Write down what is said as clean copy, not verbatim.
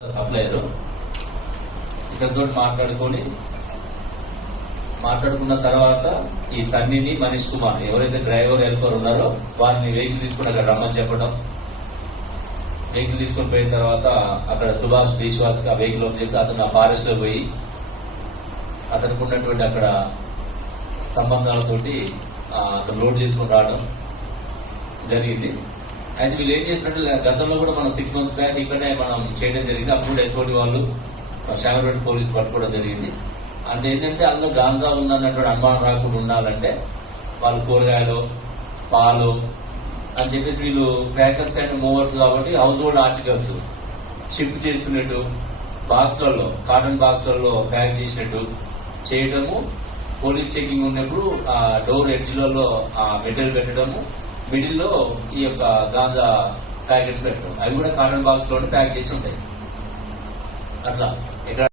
Supplier ఇతనితో మాట్లాడుకున్న తర్వాత ఈ సన్నీని మనీష్ కుమార్ ఎవరైతే డ్రైవర్ హెల్పర్ ఉన్నారో వారిని వెహికల్ తీసుకుని అక్కడ రమ్మని చెప్పడం. వెహికల్ తీసుకుని పోయిన తర్వాత అక్కడ సుభాష్ విశ్వాస్ ఆ వెహికల్ అని చెప్తే అతను ఆ ఫారెస్ట్ లో పోయి అతనికి ఉన్నటువంటి అక్కడ సంబంధాలతోటి అతను లోడ్ చేసుకుని రావడం జరిగింది. అయితే వీళ్ళు ఏం చేసినట్టు గతంలో కూడా మనం 6 months బ్యాక్ ఇక్కడనే మనం చేయడం జరిగింది. అప్పుడు ఎస్ఓటి వాళ్ళు శామర్పేట పోలీసు పట్టుకోవడం జరిగింది. అంటే ఏంటంటే అందులో గాంజా ఉందన్నటువంటి అనుమానం రాకుండా ఉండాలంటే వాళ్ళు కూరగాయలు పాలు అని చెప్పేసి వీళ్ళు ప్యాకర్స్ అండ్ మూవర్స్ కాబట్టి హౌస్ హోల్డ్ ఆర్టికల్స్ షిఫ్ట్ చేస్తున్నట్టు బాక్స్లలో కాటన్ బాక్స్లలో ప్యాక్ చేసినట్టు చేయడము. పోలీస్ చెకింగ్ ఉన్నప్పుడు ఆ డోర్ ఎడ్జ్లలో ఆ మెటీరియల్ పెట్టడము, మిడిల్ లో ఈ యొక్క గాంజా ప్యాకెట్స్ పెట్టడం. అవి కూడా కాటన్ బాక్స్ లో ప్యాక్ చేసి ఉంటాయి. అట్లా ఇక్కడ